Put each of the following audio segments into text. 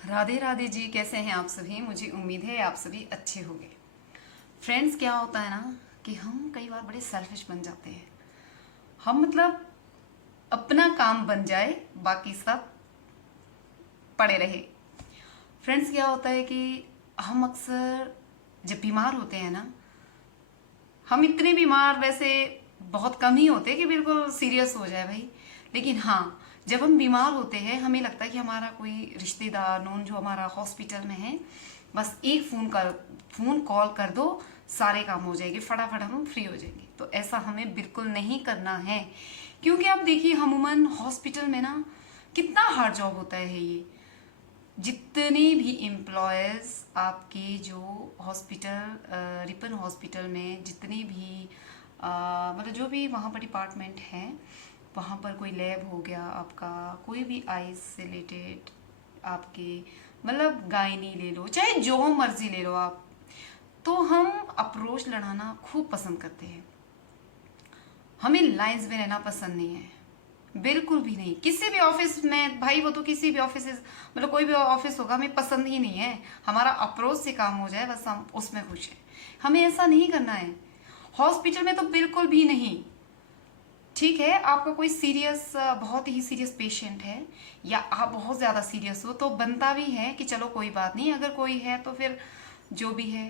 राधे राधे जी, कैसे हैं आप सभी। मुझे उम्मीद है आप सभी अच्छे होंगे। फ्रेंड्स, क्या होता है ना कि हम कई बार बड़े सेल्फिश बन जाते हैं। हम मतलब अपना काम बन जाए, बाकी सब पड़े रहे। फ्रेंड्स, क्या होता है कि हम अक्सर जब बीमार होते हैं ना, हम इतने बीमार वैसे बहुत कम ही होते कि बिल्कुल सीरियस हो जाए भाई। लेकिन हाँ, जब हम बीमार होते हैं हमें लगता है कि हमारा कोई रिश्तेदार नोन जो हमारा हॉस्पिटल में है, बस एक फ़ोन कॉल कर दो, सारे काम हो जाएंगे, फटाफट हम फ्री हो जाएंगे। तो ऐसा हमें बिल्कुल नहीं करना है। क्योंकि आप देखिए, अमूमन हॉस्पिटल में ना कितना हार्ड जॉब होता है ये। जितने भी एम्प्लॉयज़ आपके जो हॉस्पिटल रिपन हॉस्पिटल में जितने भी मतलब जो भी वहाँ पर डिपार्टमेंट हैं, वहाँ पर कोई लैब हो गया आपका, कोई भी आइज से रिलेटेड आपके, मतलब गायनी ले लो, चाहे जो मर्जी ले लो आप, तो हम अप्रोच लड़ाना खूब पसंद करते हैं। हमें लाइंस में रहना पसंद नहीं है, बिल्कुल भी नहीं। किसी भी ऑफिस में भाई, वो तो किसी भी ऑफिस, मतलब कोई भी ऑफिस होगा, हमें पसंद ही नहीं है। हमारा अप्रोच से काम हो जाए, बस हम उसमें खुश हैं। हमें ऐसा नहीं करना है। हॉस्पिटल में तो बिल्कुल भी नहीं। ठीक है, आपका कोई सीरियस, बहुत ही सीरियस पेशेंट है, या आप बहुत ज़्यादा सीरियस हो, तो बनता भी है कि चलो कोई बात नहीं, अगर कोई है तो फिर जो भी है।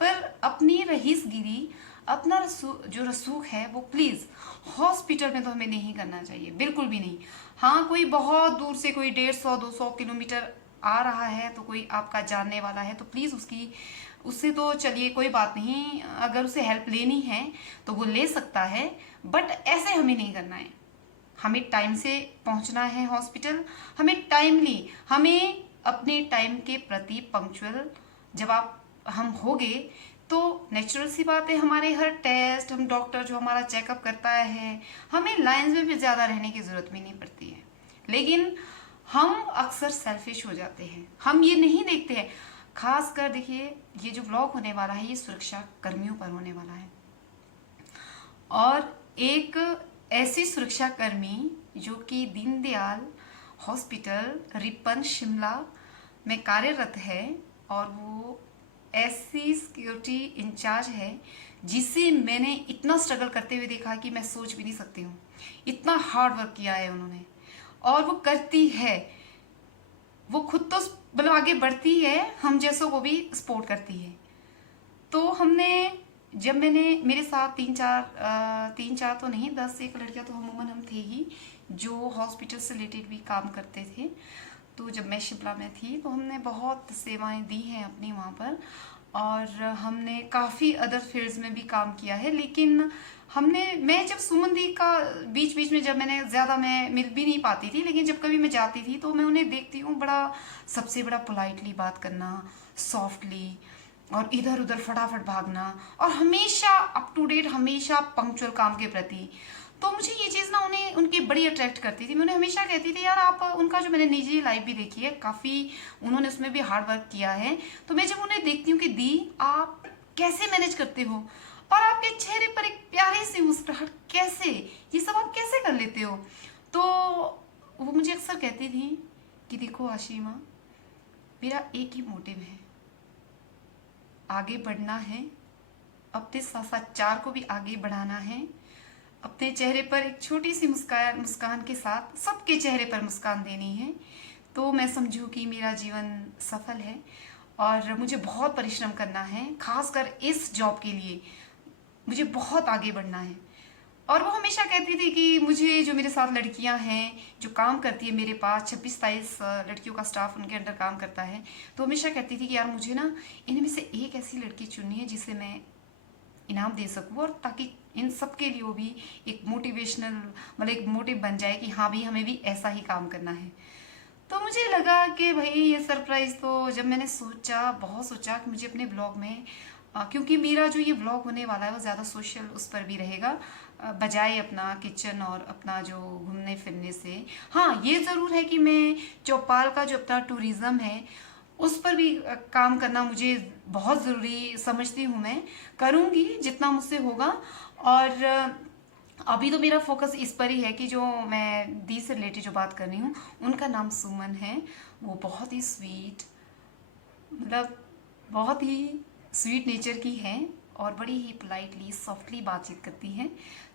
पर अपनी रईसगिरी, अपना जो रसूख है वो प्लीज़ हॉस्पिटल में तो हमें नहीं करना चाहिए, बिल्कुल भी नहीं। हाँ, कोई बहुत दूर से, कोई 150-200 किलोमीटर आ रहा है, तो कोई आपका जानने वाला है, तो प्लीज़ उससे तो चलिए कोई बात नहीं, अगर उसे हेल्प लेनी है तो वो ले सकता है। बट ऐसे हमें नहीं करना है। हमें टाइम से पहुंचना है हॉस्पिटल। हमें अपने टाइम के प्रति पंक्चुअल जब आप हम होगे, तो नेचुरल सी बात है, हमारे हर टेस्ट, हम डॉक्टर जो हमारा चेकअप करता है, हमें लाइंस में भी ज़्यादा रहने की ज़रूरत भी नहीं पड़ती है। लेकिन हम अक्सर सेल्फिश हो जाते हैं, हम ये नहीं देखते हैं। खास कर देखिए, ये जो ब्लॉग होने वाला है ये सुरक्षा कर्मियों पर होने वाला है। और एक ऐसी सुरक्षा कर्मी जो कि दीनदयाल हॉस्पिटल रिपन शिमला में कार्यरत है, और वो ऐसी सिक्योरिटी इंचार्ज है जिसे मैंने इतना स्ट्रगल करते हुए देखा कि मैं सोच भी नहीं सकती हूँ। इतना हार्ड वर्क किया है उन्होंने, और वो करती है। वो खुद तो मतलब आगे बढ़ती है, हम जैसों को भी सपोर्ट करती है। तो हमने, जब मैंने, मेरे साथ तीन चार तो नहीं, 10 एक लड़कियां तो अमूमन हम थे ही जो हॉस्पिटल से रिलेटेड भी काम करते थे। तो जब मैं शिमला में थी तो हमने बहुत सेवाएं दी हैं अपनी वहाँ पर, और हमने काफ़ी अदर फील्ड्स में भी काम किया है। लेकिन मैं जब सुमन दी का बीच बीच में, जब मैं मिल भी नहीं पाती थी, लेकिन जब कभी मैं जाती थी तो मैं उन्हें देखती हूँ, बड़ा सबसे बड़ा पोलाइटली बात करना, सॉफ्टली, और इधर उधर फटाफट भागना, और हमेशा अप टू डेट, हमेशा पंक्चुअल काम के प्रति। तो मुझे ये चीज़ ना उन्हें उनकी बड़ी अट्रैक्ट करती थी। मैं उन्हें हमेशा कहती थी, यार आप, उनका जो मैंने निजी लाइफ भी देखी है, काफ़ी उन्होंने उसमें भी हार्ड वर्क किया है। तो मैं जब उन्हें देखती हूँ कि दी, आप कैसे मैनेज करते हो, और आपके चेहरे पर एक प्यारी सी मुस्कुराहट, कैसे ये सब आप कैसे कर लेते हो। तो वो मुझे अक्सर कहती थी कि देखो आशिमा, मेरा एक ही मोटिव है, आगे बढ़ना है, अपने साथ साथ चार को भी आगे बढ़ाना है। अपने चेहरे पर एक छोटी सी मुस्कान मुस्कान के साथ सबके चेहरे पर मुस्कान देनी है। तो मैं समझूँ कि मेरा जीवन सफल है, और मुझे बहुत परिश्रम करना है, खासकर इस जॉब के लिए मुझे बहुत आगे बढ़ना है। और वो हमेशा कहती थी कि मुझे, जो मेरे साथ लड़कियां हैं जो काम करती है मेरे पास, 26-27 लड़कियों का स्टाफ उनके अंडर काम करता है, तो हमेशा कहती थी कि यार मुझे ना इनमें से एक ऐसी लड़की चुननी है जिसे मैं इनाम दे सकूँ, और ताकि इन सब के लिए वो भी एक मोटिवेशनल, मतलब एक मोटिव बन जाए कि हाँ भाई, हमें भी ऐसा ही काम करना है। तो मुझे लगा कि भाई ये सरप्राइज़, तो जब मैंने सोचा, बहुत सोचा कि मुझे अपने ब्लॉग में, क्योंकि मेरा जो ये ब्लॉग होने वाला है वो ज़्यादा सोशल उस पर भी रहेगा, बजाय अपना किचन और अपना जो घूमने फिरने से। हाँ, ये ज़रूर है कि मैं चौपाल का जो अपना टूरिज़्म है उस पर भी काम करना मुझे बहुत ज़रूरी समझती हूँ। मैं करूँगी जितना मुझसे होगा। और अभी तो मेरा फोकस इस पर ही है कि जो मैं दी से रिलेटेड जो बात कर रही हूँ, उनका नाम सुमन है। वो बहुत ही स्वीट, मतलब बहुत ही स्वीट नेचर की हैं और बड़ी ही पोलाइटली सॉफ्टली बातचीत करती हैं।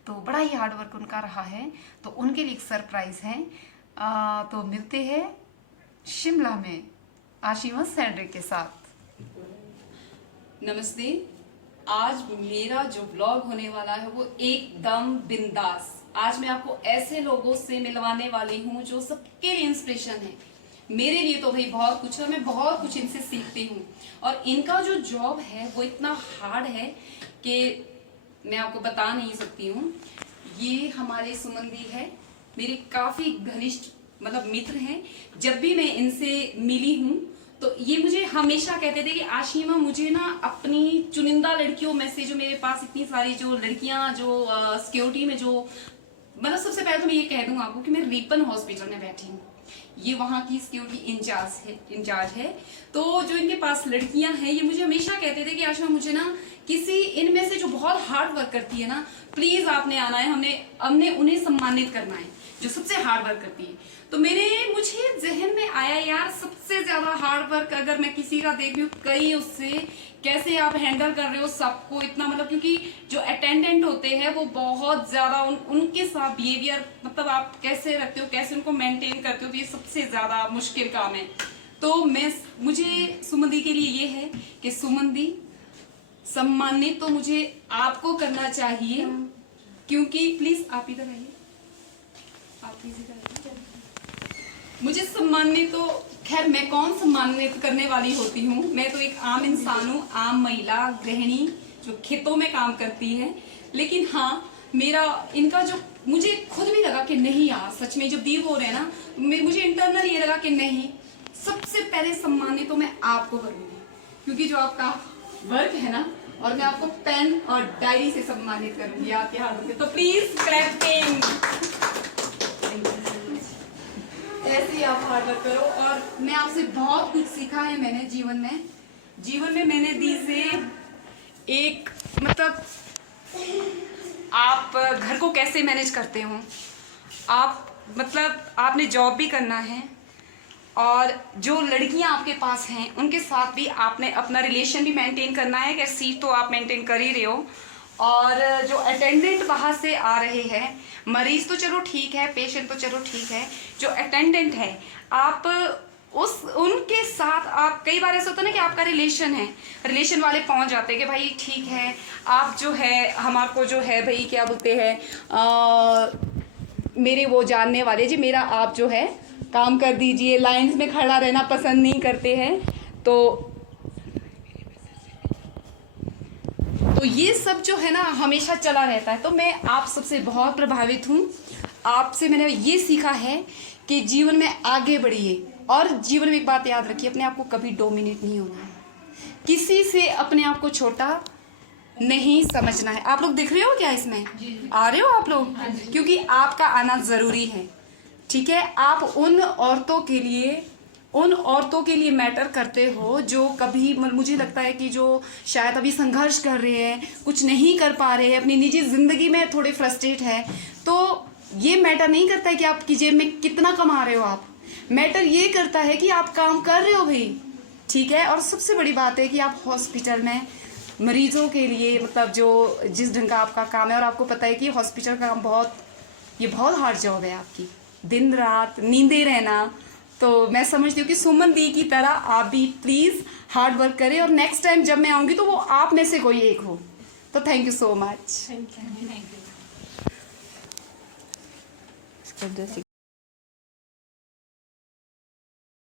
तो बड़ा ही हार्ड वर्क उनका रहा है, तो उनके लिए एक सरप्राइज है। तो मिलते हैं शिमला में आशिमा सैंड्रिक के साथ। नमस्ते। आज मेरा जो व्लॉग होने वाला है वो एकदम बिंदास। आज मैं आपको ऐसे लोगों से मिलवाने वाली हूँ जो सबके लिए इंस्पिरेशन है। मेरे लिए तो भाई बहुत कुछ है, मैं बहुत कुछ इनसे सीखती हूँ। और इनका जो जॉब है वो इतना हार्ड है कि मैं आपको बता नहीं सकती हूँ। ये हमारे सुमन दी है, मेरे काफी घनिष्ठ मतलब मित्र हैं। जब भी मैं इनसे मिली हूँ तो ये मुझे हमेशा कहते थे कि आशिमा, मुझे ना अपनी चुनिंदा लड़कियों में से, जो मेरे पास इतनी सारी जो लड़कियां जो सिक्योरिटी में जो, मतलब सबसे पहले तो मैं ये कह दूं आपको कि मैं रिपन हॉस्पिटल में बैठी हूँ, ये वहाँ की सिक्योरिटी इंचार्ज है। तो जो इनके पास लड़कियां हैं, ये मुझे हमेशा कहते थे कि आशिमा, मुझे ना किसी इनमें से जो बहुत हार्ड वर्क करती है ना, प्लीज आपने आना है, हमने उन्हें सम्मानित करना है, जो सबसे हार्ड वर्क करती है। तो मुझे जहन में आया, यार सबसे ज्यादा हार्ड वर्क अगर मैं किसी का देख रही हूँ, कई उससे कैसे आप हैंडल कर रहे हो सबको इतना, मतलब क्योंकि जो अटेंडेंट होते हैं वो बहुत ज्यादा उनके साथ बिहेवियर, मतलब आप कैसे रखते हो, कैसे उनको मेंटेन करते हो, तो ये सबसे ज्यादा मुश्किल काम है। तो मुझे सुमन दी के लिए ये है कि सुमन दी, सम्मानित तो मुझे आपको करना चाहिए, क्योंकि प्लीज आप इधर आइए, आप प्लीज इधर आइए। मुझे सम्मानित तो खैर मैं कौन सम्मानित करने वाली होती हूँ, मैं तो एक आम इंसान हूँ, आम महिला गृहिणी जो खेतों में काम करती है। लेकिन हाँ, मेरा इनका जो मुझे खुद भी लगा कि नहीं यार, सच में जब दी हो रहे हैं ना, मुझे इंटरनल ये लगा कि नहीं, सबसे पहले सम्मानित तो मैं आपको करूंगी, क्योंकि जो आपका वर्क है ना, और मैं आपको पेन और डायरी से सम्मानित करूंगी आपके हाथों से। तो प्लीज क्लैपिंग, ऐसे ही आप हार्ड वर्क करो। और मैं आपसे बहुत कुछ सीखा है मैंने जीवन में मैंने दी से एक, मतलब आप घर को कैसे मैनेज करते हो, आप मतलब आपने जॉब भी करना है, और जो लड़कियां आपके पास हैं उनके साथ भी आपने अपना रिलेशन भी मेंटेन करना है, कि सीट तो आप मेंटेन कर ही रहे हो। और जो अटेंडेंट बाहर से आ रहे हैं, मरीज तो चलो ठीक है, पेशेंट तो चलो ठीक है, जो अटेंडेंट है आप उनके साथ आप, कई बार ऐसा होता है ना कि आपका रिलेशन वाले पहुंच जाते हैं कि भाई ठीक है, आप जो है हमारे को जो है भाई क्या बोलते हैं, मेरे वो जानने वाले जी, मेरा आप जो है काम कर दीजिए, लाइंस में खड़ा रहना पसंद नहीं करते हैं। तो ये सब जो है ना हमेशा चला रहता है। तो मैं आप सबसे बहुत प्रभावित हूँ। आपसे मैंने ये सीखा है कि जीवन में आगे बढ़िए, और जीवन में एक बात याद रखिए, अपने आप को कभी डोमिनेट नहीं होना है, किसी से अपने आप को छोटा नहीं समझना है। आप लोग दिख रहे हो क्या इसमें? आ रहे हो आप लोग? क्योंकि आपका आना जरूरी है, ठीक है। आप उन औरतों के लिए मैटर करते हो जो कभी, मुझे लगता है कि जो शायद अभी संघर्ष कर रहे हैं, कुछ नहीं कर पा रहे हैं, अपनी निजी जिंदगी में थोड़े फ्रस्ट्रेट है। तो ये मैटर नहीं करता है कि आपकी जेब में कितना कमा रहे हो, आप मैटर ये करता है कि आप काम कर रहे हो भाई, ठीक है। और सबसे बड़ी बात है कि आप हॉस्पिटल में मरीजों के लिए, मतलब जो जिस ढंग का आपका काम है, और आपको पता है कि हॉस्पिटल का काम बहुत हार्ड जॉब है आपकी, दिन रात नींदे रहना। तो मैं समझती हूँ कि सुमन दी की तरह आप भी प्लीज हार्ड वर्क करें, और नेक्स्ट टाइम जब मैं आऊंगी तो वो आप में से कोई एक हो। तो thank you so much. Thank you.